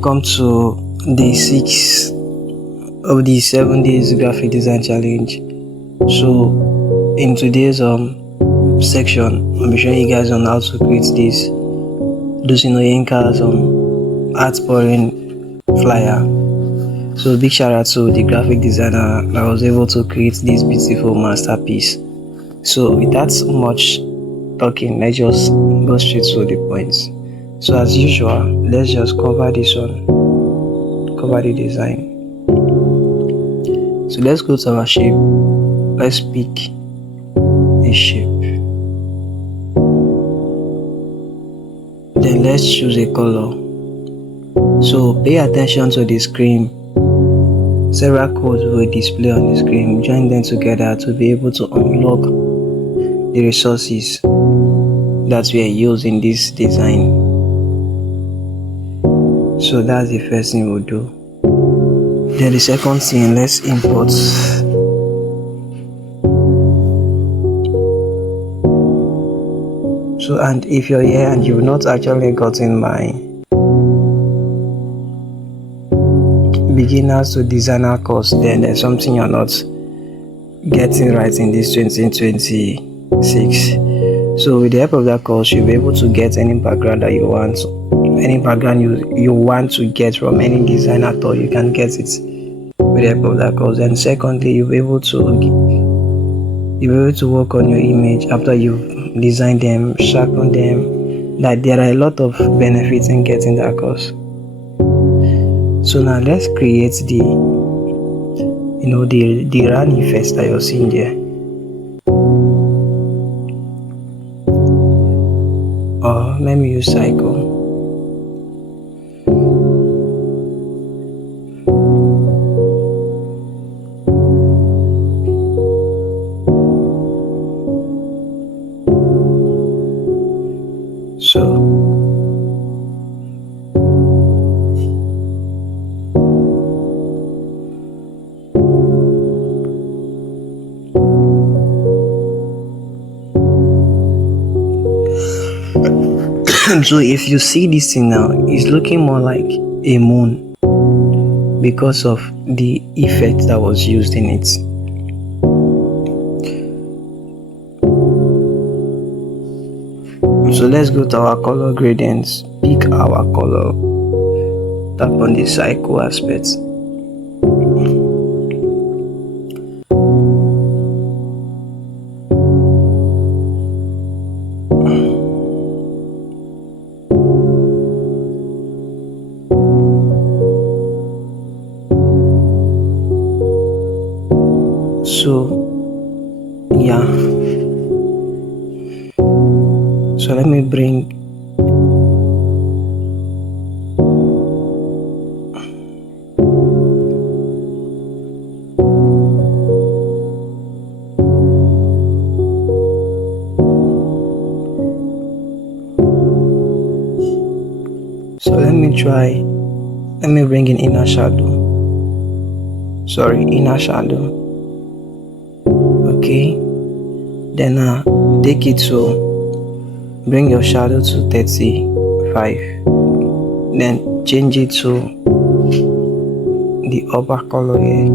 Welcome to day 6 of the 7 days graphic design challenge. So in today's section, I'll be showing you guys on how to create this Yinka's art pouring flyer. So big shout out to the graphic designer that was able to create this beautiful masterpiece. So without much talking, let's just go straight to the points. So as usual, let's just cover this one, cover the design. So let's go to our shape. Let's pick a shape. Then let's choose a color. So pay attention to the screen. Several codes will display on the screen. Join them together to be able to unlock the resources that we are using in this design. So that's the first thing we'll do. Then the second thing, let's import so, and if you're here and you've not actually gotten my beginners to designer course, then there's something you're not getting right in this 2026. So with the help of that course, you'll be able to get any background that you want. Any background you want to get from any design at all, you can get it with the help of that course. And secondly, you'll be able to work on your image after you've designed them, sharpen them. That there are a lot of benefits in getting that course. So now let's create the run effects that you're seeing there. Or let me use cycle. So if you see this thing now, it's looking more like a moon because of the effect that was used in it. So let's go to our color gradients, pick our color, tap on the cycle aspect. So yeah, so let me bring let me bring in inner shadow. Okay, then take it to bring your shadow to 35, then change it to the upper color here.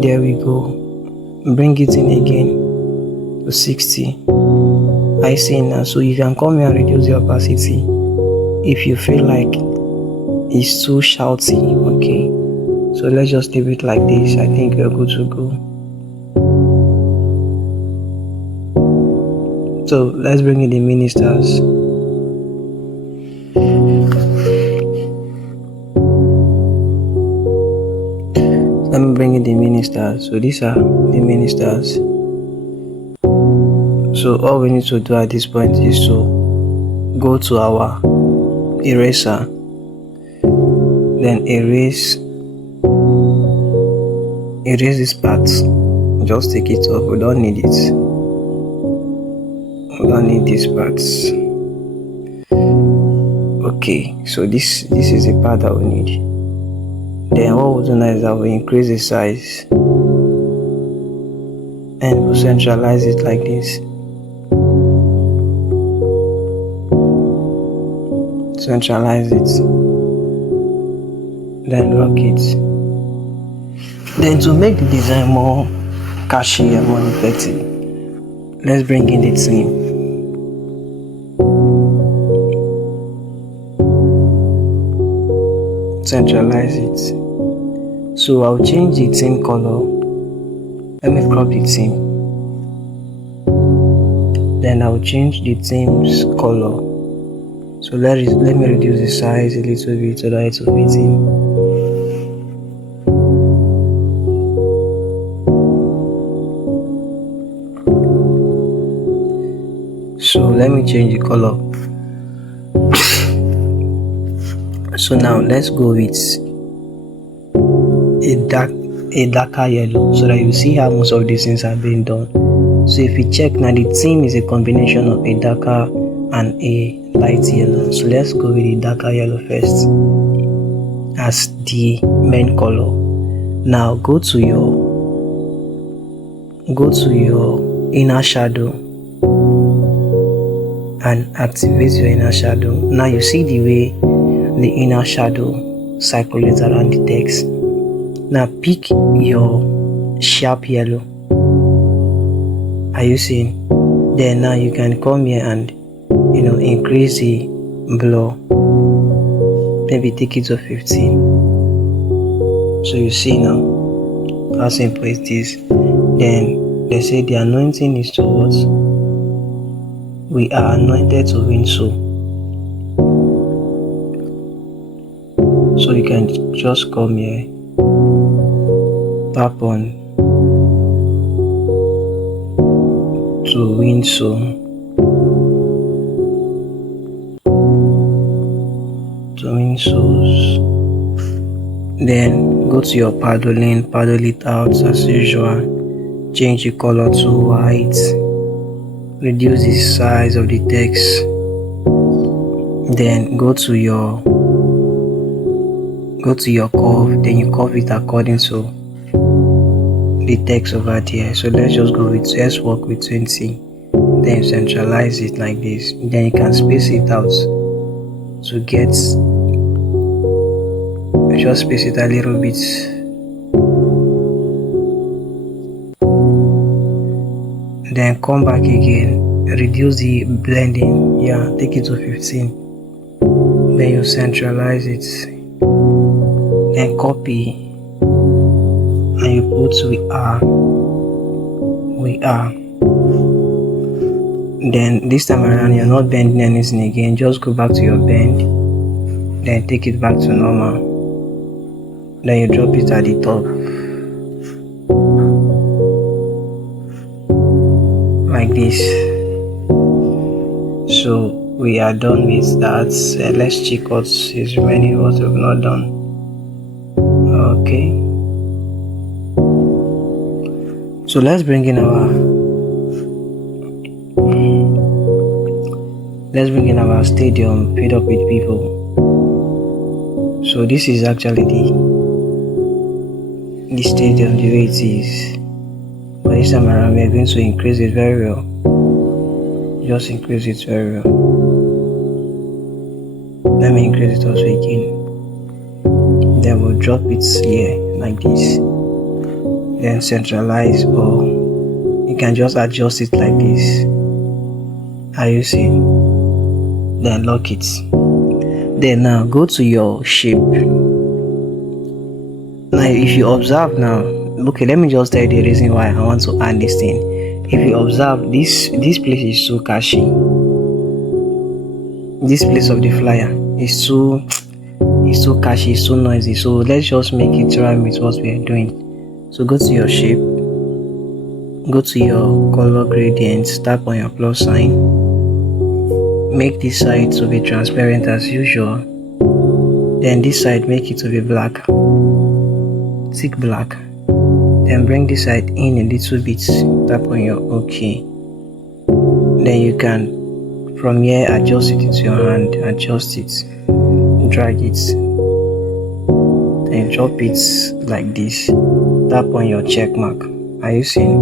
There we go. Bring it in again to 60. I see now, so you can come here and reduce the opacity if you feel like it's too shouty. Okay, so let's just leave it like this. I think we're good to go. So let's bring in the ministers. Let me bring in the ministers. So these are the ministers. So all we need to do at this point is to go to our eraser, then erase this part. Just take it off. We don't need it. We don't need these parts. Okay, so this is the part that we need. Then what we'll do now is that we increase the size and we'll centralize it like this. centralize it, then lock it. Then to make the design more catchy and more effective, let's bring in the theme. Centralize it. So I'll change the theme color. Let me crop the theme. Then I'll change the theme's color. So let me reduce the size a little bit so that it will fit in. So let me change the color. So now let's go with a darker yellow so that you see how most of these things are being done. So if you check now, the theme is a combination of a darker and a light yellow. So let's go with the darker yellow first as the main color. Now go to your inner shadow and activate your inner shadow. Now you see the way the inner shadow circulates around the text. Now pick your sharp yellow. Are you seeing? Then now you can come here and increase the blur. Maybe take it to 15. So you see now how simple it is. Then they say the anointing is to what? We are anointed to win so. So you can just come here, tap on to win so. To win souls. Then go to your paddle it out as usual. Change the color to white. Reduce the size of the text. Then go to your curve. Then you curve it according to the text over there. So let's work with 20. Then centralize it like this. Then you can space it out to get, just space it a little bit. Then come back again, reduce the blending, take it to 15. Then you centralize it, then copy and you put we are. Then this time around you're not bending anything again, just go back to your bend, then take it back to normal, then you drop it at the top like this. So we are done with that. Let's check what is remaining, what we've not done. Okay, so let's bring in our stadium filled up with people. So this is actually the stadium the way it is, but this time around we are going to increase it very well. Just increase it very well. Let me increase it also again. Then we'll drop it here like this. Then centralize, or you can just adjust it like this. Are you seeing? Then lock it. Then now go to your shape. Now if you observe now, okay, let me just tell you the reason why I want to add this thing. If you observe, this place is so catchy. This place of the flyer is so catchy, it's so noisy. So let's just make it rhyme with what we are doing. So go to your shape, go to your color gradient, tap on your plus sign, make this side to be transparent as usual, then this side make it to be black, thick black, then bring this side in a little bit, tap on your OK. Then you can from here adjust it with your hand, adjust it, drag it, then drop it like this, tap on your check mark. Are you seeing?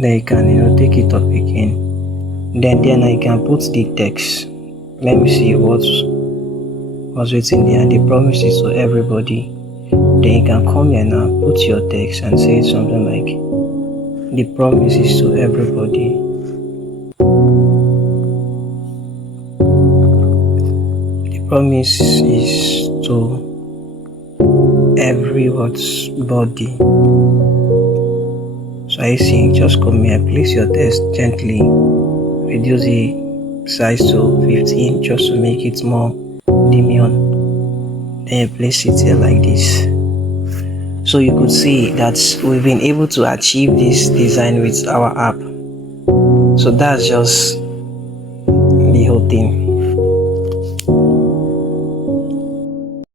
Then you can take it up again. Then you can put the text. let me see what's written there. The promise is to everybody. Then you can come here now, put your text and say something like, the promise is to everybody. The promise is to everyone's body. So I see, just come here, place your text gently, reduce the size to 15 just to make it more demure. Then you place it here like this. So you could see that we've been able to achieve this design with our app. So that's just the whole thing.